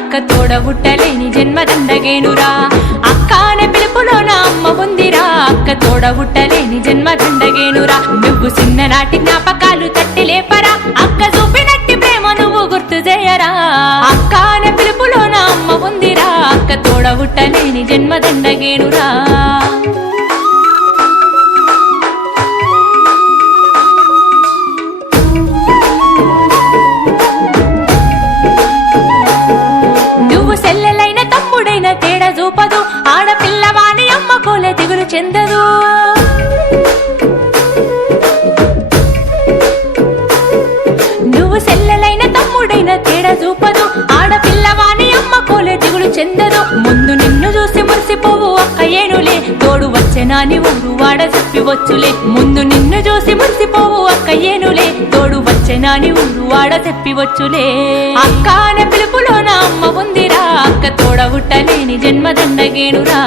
అక్క తోడ ఉట్టలేని జన్మదండగేనురా. అక్క అనే నా అమ్మ ఉందిరా. అక్క తోడ ఉట్టలేని జన్మదండగేనురా. నువ్వు చిన్ననాటి జ్ఞాపకాలు తట్టి లేపరా. అక్క చూపినట్టి ప్రేమ నువ్వు గుర్తు చేయరా. అక్క అనే నా అమ్మ ఉందిరా. అక్క తోడ ఉట్టలేని జన్మదండగేనురా. నువ్వు సెల్లెలైన తమ్ముడైన తేడా చూపదు ఆడపిల్లవాని అమ్మ కోలే దిగులు చెందదు ముందు నిన్ను చూసి మురిసిపోవు అక్క ఏనులే. తోడు వచ్చెనాని ఊరు వాడ చెప్పి వచ్చులే. ముందు నిన్ను చూసి మురిసిపోవు అక్క ఏనులే. తోడు వచ్చెనాని ఊరు వాడ చెప్పి వచ్చులే. అక్క అనే నా అమ్మ ఉందిరా. అక్క తోడ ఉట్టలేని జన్మదండగేనురా.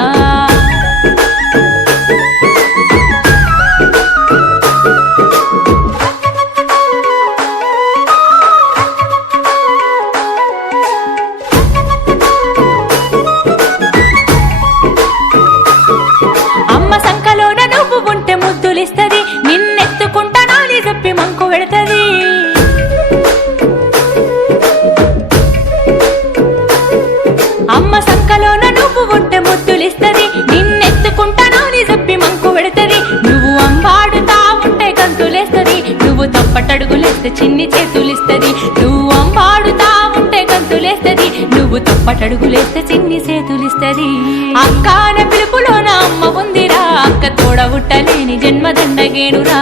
సంకలోన నువ్వు ఉంటే ముద్దులిస్తది. నిన్నెత్తుకుంటానాని చెప్పి మంకు పెడతది. నువ్వు అంబాడుతా ఉంటే గంతులేస్తది. నువ్వు తప్పటడుగులేస్తే చిన్ని చేతులిస్తది. నువ్వు అంబాడుతా ఉంటే గంతులేస్తది. నువ్వు తప్పటడుగులేస్తే చిన్ని చేతులిస్తది. అక్క అనే పిలుపులోన అమ్మ ఉందిరా. అక్క తోడ ఉట్టలేని జన్మదండగేనురా.